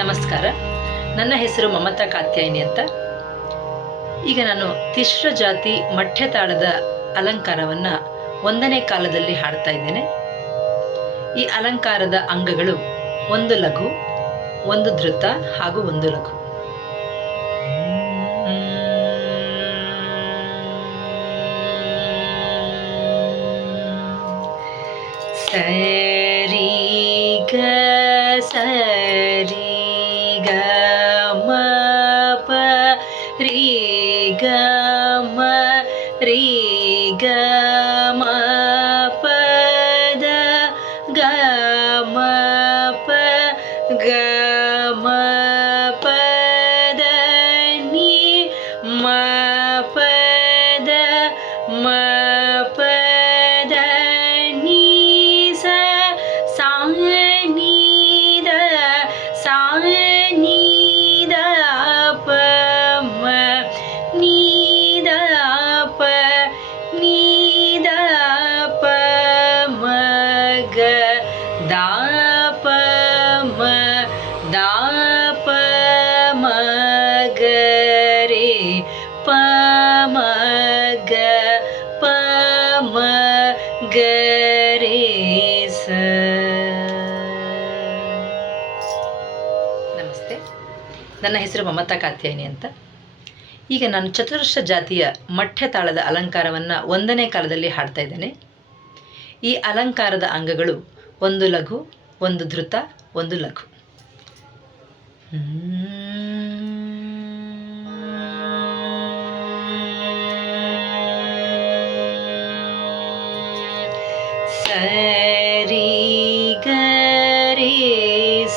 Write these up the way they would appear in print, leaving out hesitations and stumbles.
ನಮಸ್ಕಾರ. ನನ್ನ ಹೆಸರು ಮಮತಾ ಕಾತ್ಯಾಯಿನಿ ಅಂತ. ಈಗ ನಾನು ತಿಶ್ರ ಜಾತಿ ಮಠ್ಯ ತಾಳದ ಅಲಂಕಾರವನ್ನು ಒಂದನೇ ಕಾಲದಲ್ಲಿ ಹಾಡ್ತಾ ಇದ್ದೇನೆ. ಈ ಅಲಂಕಾರದ ಅಂಗಗಳು ಒಂದು ಲಘು, ಒಂದು ಧೃತ ಹಾಗೂ ಒಂದು ಲಘು. ಸರಿ ಗ ಸರಿ ಗ ಮ ಪ ರಿ ಗ ಮ ರಿ ಗ ಮ ಪ ದ ಗ ಮ ಪ ಗ ಮ ಪ ದ ni ಮ ಪ ದ ಮ ಪ the ni sa sa ni da sa ni da pa ma ni da pa ni da pa ma ga da pa ma da pa ma ga re pa ma ga pa ma ga re sa. ನಮಸ್ತೆ. ನನ್ನ ಹೆಸರು ಮಮತಾ ಕಾತ್ಯಾಯಿನಿ ಅಂತ. ಈಗ ನಾನು ಚತುರ್ಶ್ರ ಜಾತಿಯ ಮಠ್ಯ ತಾಳದ ಅಲಂಕಾರವನ್ನು ಒಂದನೇ ಕಾಲದಲ್ಲಿ ಹಾಡ್ತಾ ಇದ್ದೇನೆ. ಈ ಅಲಂಕಾರದ ಅಂಗಗಳು ಒಂದು ಲಘು, ಒಂದು ಧೃತ, ಒಂದು ಲಘು. ಸರಿ ಗ ರೇ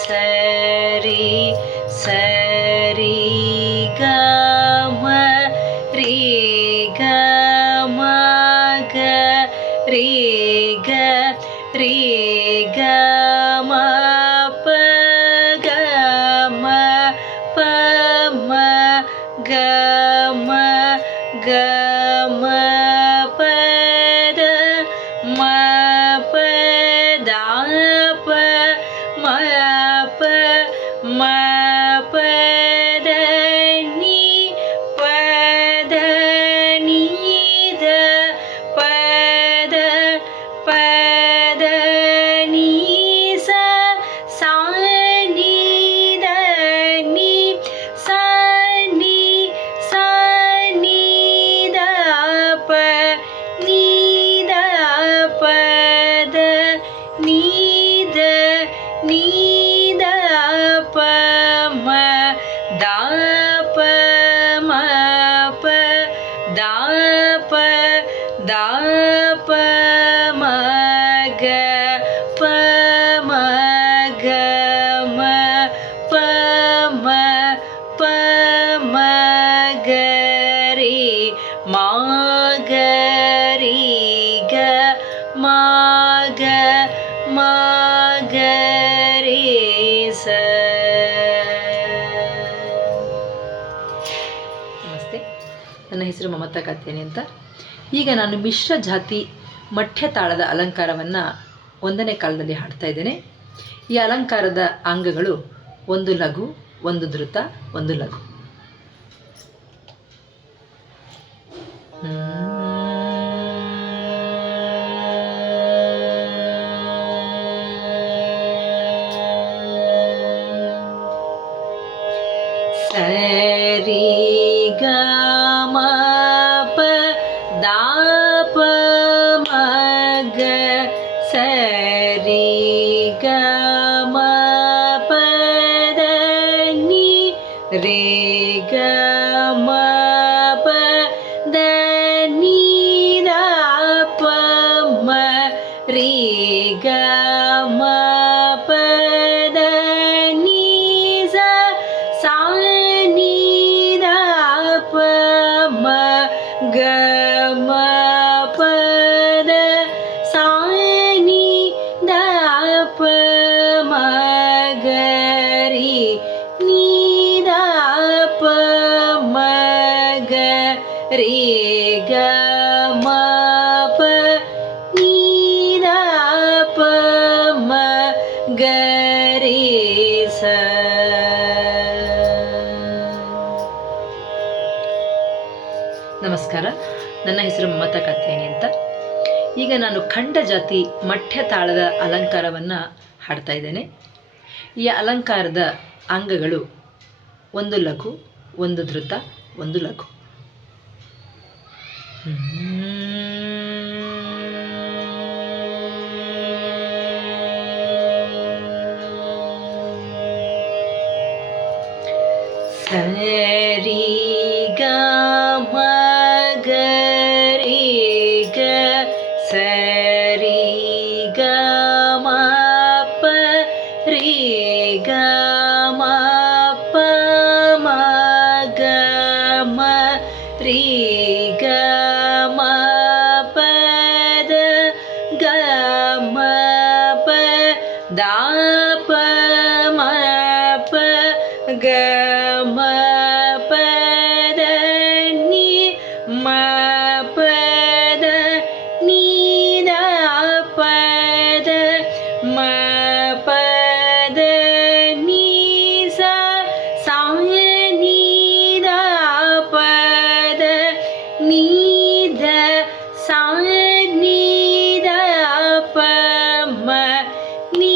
ಸರಿ ಸರಿ ಗ ಮ ರೇ ಗ ಮ ಗ ರೇ ಗ ರೇ ಗ ಮ ಪ ಗ ಮ ಪ ಮ ಗ ಮ ಗ ಮ ಪ ದ ಮ ಪ ದ ಪ ಮ ಪ ಮ ಪ ದ ni ಪ ದ ni ದ ಪ ದ ಪ the ni sa sa ni da ni sa ni da pa ni da pa da ni da pa ma da pa ma pa da pa ma ga pa ma ga ma pa ma ga re ma ga re ga ma ga re sa. ನಮಸ್ತೆ. ನನ್ನ ಹೆಸರು ಮಮತಾ ಕಾತ್ಯಾಯಿನಿ ಅಂತ. ಈಗ ನಾನು ಮಿಶ್ರ ಜಾತಿ ಮಠ್ಯ ತಾಳದ ಅಲಂಕಾರವನ್ನು ಒಂದನೇ ಕಾಲದಲ್ಲಿ ಹಾಡ್ತಾ ಇದ್ದೇನೆ. ಈ ಅಲಂಕಾರದ ಅಂಗಗಳು ಒಂದು ಲಘು, ಒಂದು ಧೃತ, ಒಂದು ಲಘು. ಸರಿ ಗ ಮ ಪ ದಾ ಪ ಮ ಗ ಸರಿ ಗ ಮ ಪ ದ ni ರೇ ಗ ಮ ಪ ದ ni da ಪ ಮ ರೇ ಗ ಮ ಪ the ni sa sa ni da pa ma ga ma pa da sa ni da pa ma ga re ni da pa ma ga re ga ma pa ni da pa ma ga re sa. ನಮಸ್ಕಾರ. ನನ್ನ ಹೆಸರು ಮಮತಾ ಕಾತ್ಯಾಯಿನಿ ಅಂತ. ಈಗ ನಾನು ಖಂಡ ಜಾತಿ ಮಠ್ಯ ತಾಳದ ಅಲಂಕಾರವನ್ನು ಹಾಡ್ತಾ ಇದ್ದೇನೆ. ಈ ಅಲಂಕಾರದ ಅಂಗಗಳು ಒಂದು ಲಘು, ಒಂದು ಧೃತ, ಒಂದು ಲಘು. ಸರಿ ಗ ಮ ಗ ರಿ ಗ ಸರಿ ಗ ಮ ಪ ರಿ ಗ ಮ ಪ ಮ ಗ ಮ ರಿ ಗ ಮ ಪ ದ ಗ ಮ ಪ ದ ಪ ಮ ಪ ಗ ಮ ಪ ದ ni ಮ ಪ ದ ni ದ ಪ ದ ಮ ಪ ದ ni ಸ ಸಾ ni ದ ಪ the ni the saw ni the ಪ ಮ ni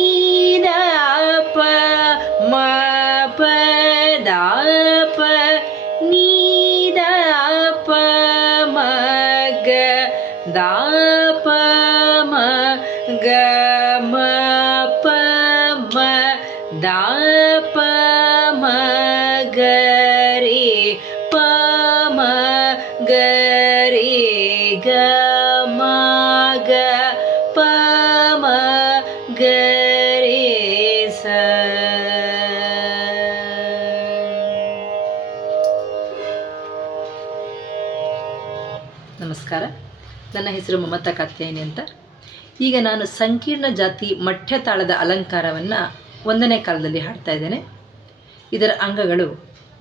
ದ ಪ ಮ ಪ ದ ಪ ni ದ ಪ ಮ ಗ ದ ಪ ಮ ಗ ಮ ಪ ಮ ದ ಪ ಮ ಗ ರಿ ಪ ಮ ಗ ರಿ ಗ ಮ ಗ ಪ ಮ ಗ ರಿ ಸ. ನಮಸ್ಕಾರ. ನನ್ನ ಹೆಸರು ಮಮತಾ ಕಾತ್ಯಾಯಿನಿ ಅಂತ. ಈಗ ನಾನು ಸಂಕೀರ್ಣ ಜಾತಿ ಮಠ್ಯ ತಾಳದ ಅಲಂಕಾರವನ್ನು 1ನೇ ಕಾಲದಲ್ಲಿ ಹಾಡ್ತಾ ಇದ್ದೇನೆ. ಇದರ ಅಂಗಗಳು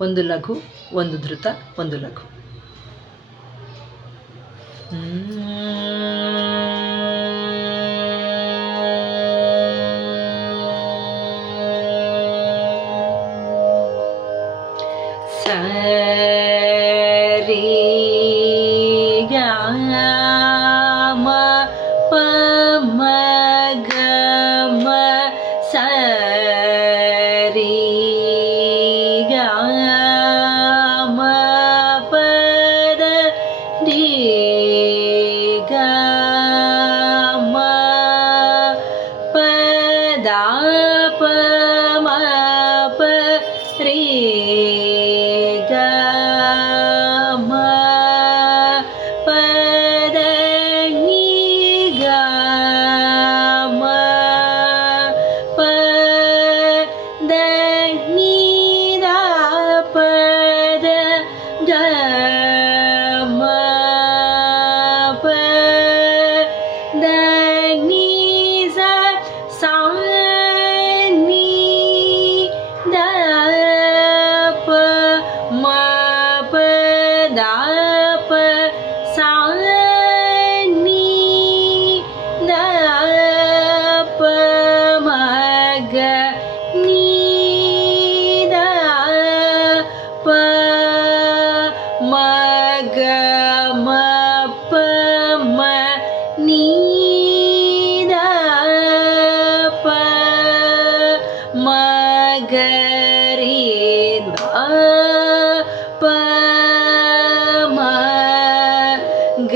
ಒಂದು ಲಘು, ಒಂದು ಧೃತ, ಒಂದು ಲಘು. ಸರಿ ಗ ಮ ಪ ಮ ಗ ಮ ಸರಿ ಗ ಮ ಪ ದ ರಿ ಗ ಮ ಪ ದ ಪ ಮ ಪ ರಿ ಗ ಮ ಪ ದ ni ಗ ಮ ಪ ದ ni ದ ಪ ದ ಗ ಮ ಪ ದ ni ಸ ಸಾ ni ದ ಪ ಮ ಪ ದ ಪ ಸಾ ni ದ ಪ ಮ ಗ ni ದ ಪ ಮ ಗ ಮ ಪ ಮ ni ದ ಪ ಮ ಗ ರಿ ದ ಪ ಮ ಗ